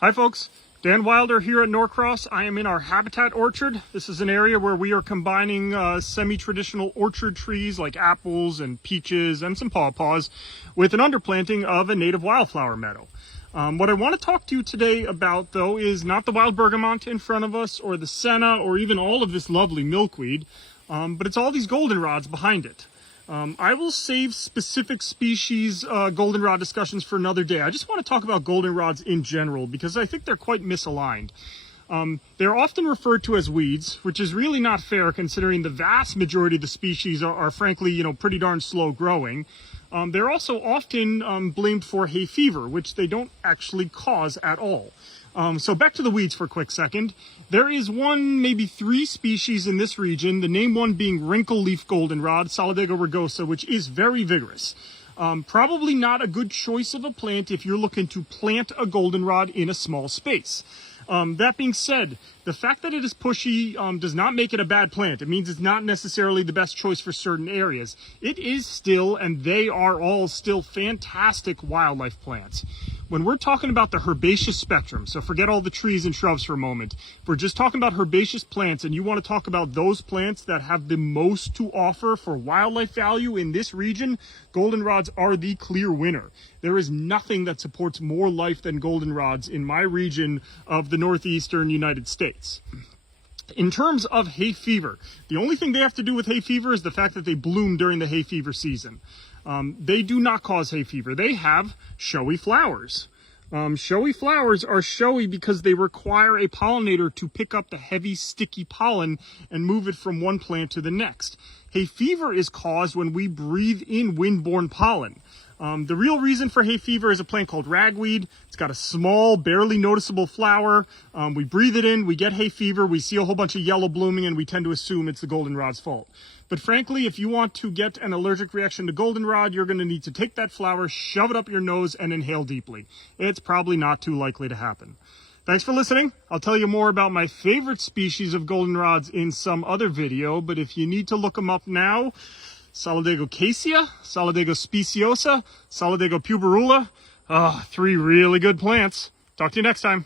Hi folks, Dan Wilder here at Norcross. I am in our habitat orchard. This is an area where we are combining semi-traditional orchard trees like apples and peaches and some pawpaws with an underplanting of a native wildflower meadow. What I want to talk to you today about though is not the wild bergamot in front of us or the senna or even all of this lovely milkweed, but it's all these goldenrods behind it. I will save specific species goldenrod discussions for another day. I just want to talk about goldenrods in general because I think they're quite misaligned. They're often referred to as weeds, which is really not fair considering the vast majority of the species are frankly, pretty darn slow growing. They're also often blamed for hay fever, which they don't actually cause at all. So back to the weeds for a quick second. There is one, maybe three species in this region, the named one being wrinkle leaf goldenrod, Solidago rugosa, which is very vigorous. Probably not a good choice of a plant if you're looking to plant a goldenrod in a small space. That being said, the fact that it is pushy does not make it a bad plant. It means it's not necessarily the best choice for certain areas. It is still, and they are all still, fantastic wildlife plants. When we're talking about the herbaceous spectrum, so forget all the trees and shrubs for a moment, if we're just talking about herbaceous plants and you want to talk about those plants that have the most to offer for wildlife value in this region, goldenrods are the clear winner. There is nothing that supports more life than goldenrods in my region of the northeastern United States. In terms of hay fever, the only thing they have to do with hay fever is the fact that they bloom during the hay fever season. They do not cause hay fever. They have showy flowers. Showy flowers are showy because they require a pollinator to pick up the heavy, sticky pollen and move it from one plant to the next. Hay fever is caused when we breathe in wind-borne pollen. The real reason for hay fever is a plant called ragweed. It's got a small, barely noticeable flower. We breathe it in, we get hay fever, we see a whole bunch of yellow blooming, and we tend to assume it's the goldenrod's fault. But frankly, if you want to get an allergic reaction to goldenrod, you're going to need to take that flower, shove it up your nose, and inhale deeply. It's probably not too likely to happen. Thanks for listening. I'll tell you more about my favorite species of goldenrods in some other video, but if you need to look them up now, Solidago casea, Solidago speciosa, Solidago puberula. Three really good plants. Talk to you next time.